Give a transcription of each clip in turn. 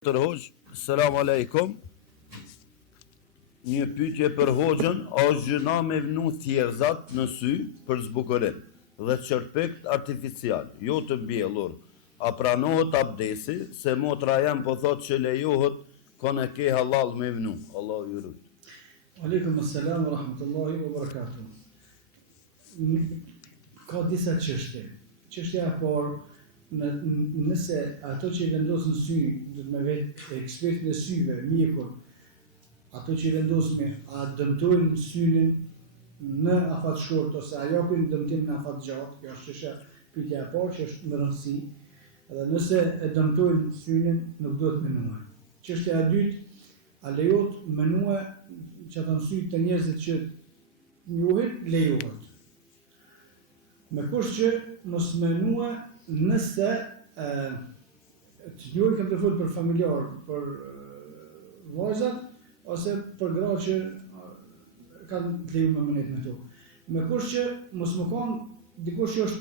Hoxh, selam aleikum. Një pyetje për Hoxhën, a është gjëna me vnu thjerëzat në sy për zbukurim dhe çerpekt artificial, jo të mbjellur? A pranohet abdesi, se motra jam po thot që lejohet kon e ke halal me vnu? Allahu ju lut. Aleikum assalam wa rahmatullahi wa barakatuh. Ka disa çështje. Çështja e parë, nëse ato që i vendosën sy, do të me vetë ekspertin e syve, mjekun, ato që i vendosme, a dëmtojnë synin në afat shkurt, ose a japin dëmtim në afat gjatë, kjo është çështja pyetja e parë që është më rëndësi, edhe nëse e dëmtojnë synin, nuk do të menuar. Çështja e dytë, a lejohet menue që ato sy të njerëzit që njohin, lejohet. Me kush që mos menue nëse të njohin kam të folë për familjar, për vajzat, ose për gra që kanë të leju me menet me to. Me kush që mos më kanë dikush që është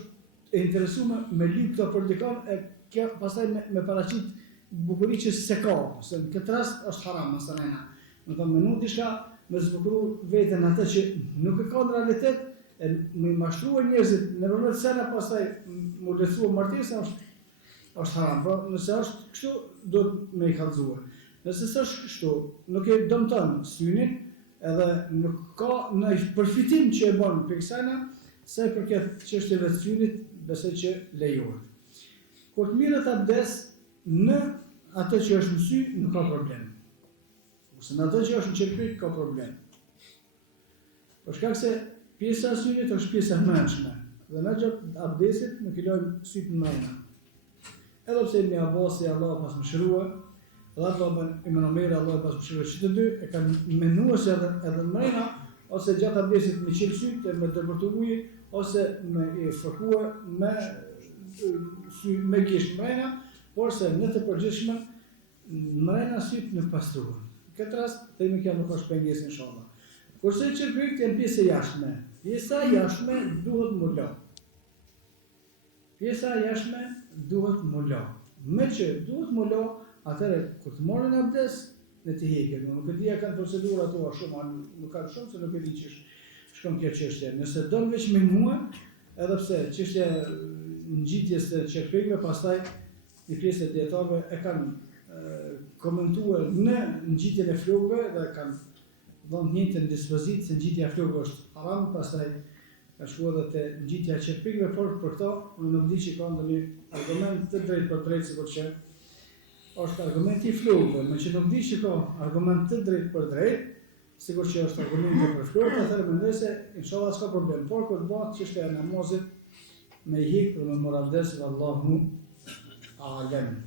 e interesuar me lyp këto për dikan, e kjo pastaj me paraqit bukuri që se ka, se në këtë rast është haram, masanena. Në të menu diçka me zbukuru veten atë që nuk e ka në realitet, me mashtruar njerëzit në rrëmet sena, pastaj më lehtësua martesa është haram. Pra nëse është kështu, do të me i kallëzuar. Nëse s'është kështu, nuk e dëmton synin, edhe nuk ka në përfitim që e bën për kësajna, se përket çështjeve të synit, besoj që lejohet. Kur të mirët abdes, në atë që është në sy, nuk ka problem. Ose në atë që është në qerpik, ka problem. Për shkak se pjesa e synit është pjesa e mbrëmshme, dhe në gjatë abdesit nuk i lojmë syt në mrena. Edhe pse Ibn Abbasi, Allah pas më shërua, dhe Ibn Omeri, Allah pas më shërua, që të dy e kanë menuar se edhe mrena, ose gjatë abdesit me qelë syt, me dëpërtu ujë, ose me i fërkua me gisht mrena, por se në të përgjithshme mrena syt nuk pastruan. Në këtë rast, themi kjo nuk është pengesë inshallah. Kurse qerpikët janë pjesë e jashtme. Pjesa jashtme duhet më la. Pjesa jashtme duhet më la. Me që duhet më la, atëre kur të marrin abdes, në të hekën. Nuk e di a kanë procedura ato shumë, nuk kanë shumë, se nuk e di që shkon kjo çështje. Nëse do veç me mua, edhe pse çështja ngjitjes së qerpikëve, pastaj një pjesë e dietarëve e kanë komentuar në ngjitjen e flokëve dhe kanë dhënë njëjtën dispozit se ngjitja e flokëve është haram, pastaj ka shkuar edhe te ngjitja e qerpikëve, por për këto unë nuk di që ka ndonjë argument të drejtë për drejtë, sikur që është argumenti i flokëve, më që nuk di që ka argument të drejtë për drejtë, sikur që është argumenti për flokët, atëherë mendoj se inshallah s'ka problem, por kur të bëhet çështja e namazit me hik për me moraldes, Allahu a'lam.